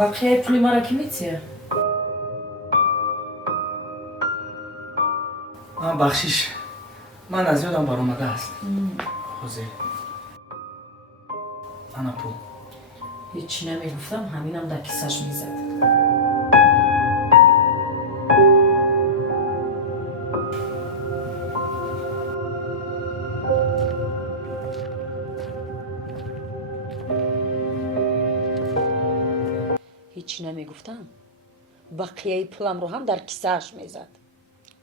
бақияи пули маро кӣ метия? бахшиш ман аз ёдам баромадааст. ҳозир ана пул. ҳеччи намегуфтам, ҳаминам дар кисаш мезад. ҳеччи намегуфтам, бақияи пуламро ҳам дар кисааш мезад.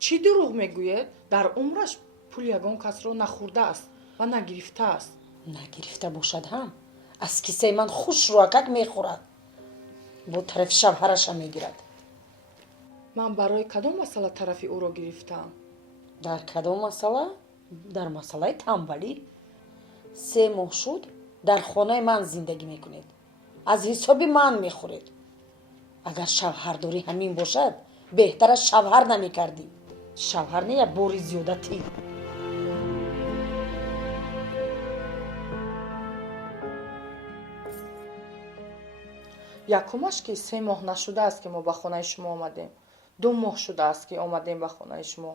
чӣ дурӯғ мегӯед? дар умраш пул ягон касро нахӯрдааст ва нагирифтааст. нагирифта бошад ҳам аз кисаи ман хушрӯакак мехӯрад, бо тарафи шавҳараша мегирад. ман барои кадом масъала тарафи ӯро гирифтаам? дар кадом масъала? дар масъалаи тамбалӣ. 3 моҳ шуд дар хонаи ман зиндагӣ мекунед, аз ҳисоби ман мехӯред. агар шавҳардорӣ ҳамин бошад, беҳтараш шавҳар намекардӣ. шавҳар не як бори зиёдатӣ. якумаш ки 3 моҳ нашудааст ки мо ба хонаи шумо омадем. 2 моҳ шудааст ки омадем ба хонаи шумо.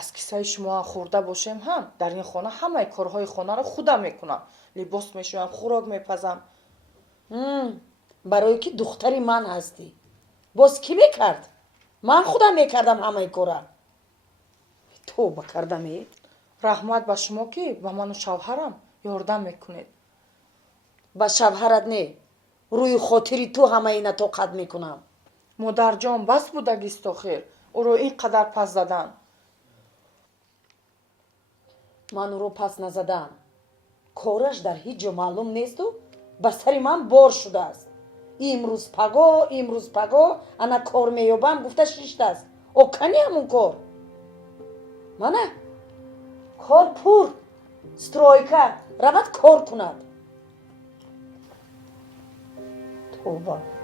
аз кисаи шумо хӯрда бошем ҳам дар ин хона ҳамаи корҳои хонаро худам мекунам. либос мешӯям, хӯрок мепазам. барое ки духтари ман ҳастӣ. боз кӣ мекард? ман худам мекардам ҳамаи кора. тӯба кардамед. раҳмат ба шумо ки ба ману шавҳарам ёрдам мекунед. ба шавҳарат не, рӯи хотири ту ҳамаи натоқат мекунам. модарҷон бас будагист охир ӯро ин қадар пас задан. ман ӯро пас назадам. кораш дар ҳеҷ ҷо маълум несту ба сари ман бор шудааст. имрӯз паго ана кор меёбам гуфта шиштааст. окани ҳамун кор. мана кор пур стройка равад кор кунад. توبه